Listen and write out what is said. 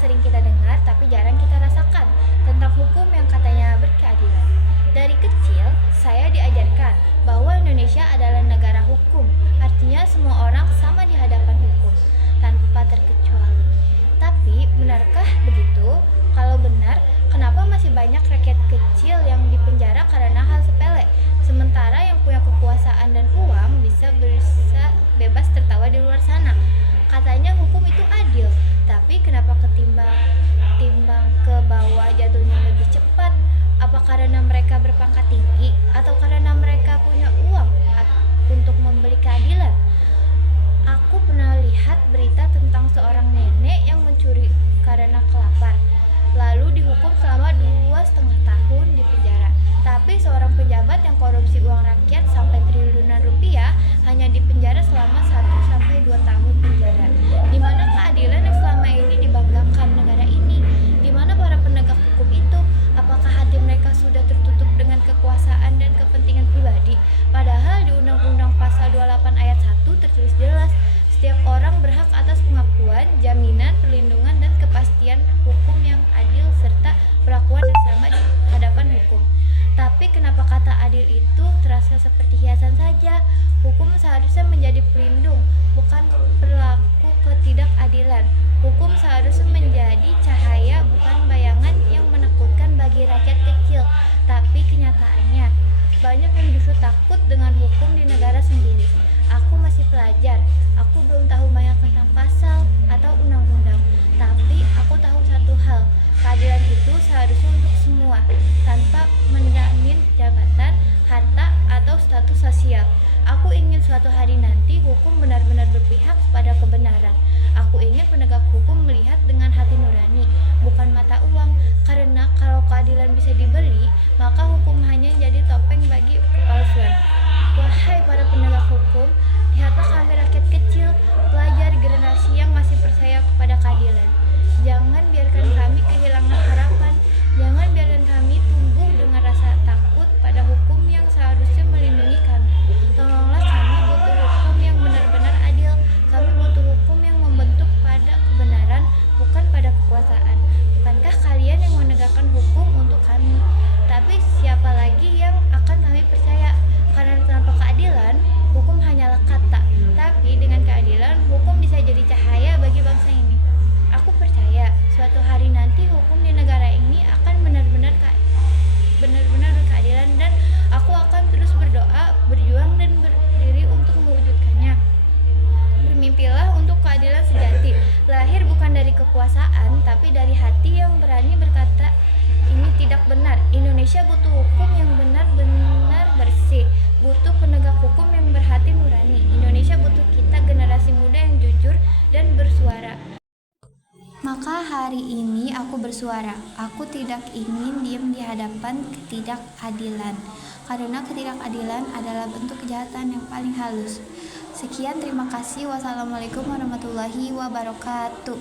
sering kita dengar tapi jarang kita rasakan, tentang hukum yang katanya berkeadilan. Dari kecil, saya diajarkan bahwa Indonesia adalah negara hukum, artinya semua orang sama di hadapan hukum, tanpa terkecuali. Tapi, benarkah begitu? Kalau benar, kenapa masih banyak rakyat kecil yang dipenjara karena hal sepele, sementara yang punya kekuasaan dan uang bisa bebas tertawa di luar sana? Katanya hukum itu adil, tapi kenapa timbang ke bawah jatuhnya lebih cepat? Apa karena mereka berpangkat tinggi atau karena mereka punya uang untuk membeli keadilan? Aku pernah lihat berita tentang seorang nenek yang mencuri karena kelapar, lalu dihukum selama 2,5 tahun di penjara. Tapi seorang pejabat yang korupsi uang rakyat sampai triliunan rupiah hanya dipenjara selama 1 sampai 2 tahun penjara. Di mana keadilan yang selama ini dibanggakan negara ini? Di mana para penegak hukum itu? Apakah hati mereka sudah tertutup dengan kekuasaan dan kepentingan pribadi? Padahal di Undang-Undang Pasal 28 ayat 1 tertulis jelas, setiap orang berhak atas pengakuan, jaminan, perlindungan, dan kepastian hukum yang adil serta perlakuan yang sama di hadapan hukum. Tapi kenapa kata adil itu terasa seperti hiasan saja? Hukum seharusnya menjadi pelindung, bukan perilaku ketidakadilan. Hukum seharusnya menjadi cahaya, bukan bayangan yang menakutkan bagi rakyat kecil. Tapi kenyataannya, banyak yang justru takut dengan hukum di negara sendiri. Aku masih pelajar, aku belum tahu banyak tentang pasal atau undang-undang. Tapi aku tahu satu hal, keadilan itu seharusnya untuk semua, tanpa menjamin jabatan, harta, atau status sosial. Aku ingin suatu hari nanti hukum benar-benar berpihak pada kebenaran. Aku ingin penegak hukum melihat dengan hati nurani, bukan mata uang. Karena kalau keadilan bisa dibeli, maka hukum hanya jadi topeng bagi kepalsuan. Wahai para penegak hukum, lihatlah kami rakyat kecil, pelajar generasi yang masih percaya kepada keadilan. Jangan biarkan kami kehilangan harapan. Jangan biarkan kami tumbuh dengan rasa takut pada hukum yang seharusnya melindungi kami. Tolonglah, kami butuh hukum yang benar-benar adil. Kami butuh hukum yang membentuk pada kebenaran, bukan pada kekuasaan. Bukankah kalian yang menegakkan hukum untuk kami? Tapi siapa lagi yang akan kami percaya? Karena tanpa keadilan, hukum hanyalah kata. Tapi dengan keadilan, hukum bisa jadi cahaya bagi bangsa ini. Aku percaya suatu hari nanti hukum di negara ini akan benar-benar berkeadilan, dan aku akan terus berdoa, berjuang, dan berdiri untuk mewujudkannya. Bermimpilah untuk keadilan sejati, lahir bukan dari kekuasaan, tapi dari hati yang berani berkata, ini tidak benar. Indonesia butuh hukum yang benar-benar bersih, butuh penegak hukum yang berhati nurani. Indonesia butuh kita, generasi muda yang jujur dan bersuara. Maka hari ini aku bersuara. Aku tidak ingin diam di hadapan ketidakadilan, karena ketidakadilan adalah bentuk kejahatan yang paling halus. Sekian, terima kasih. Wassalamualaikum warahmatullahi wabarakatuh.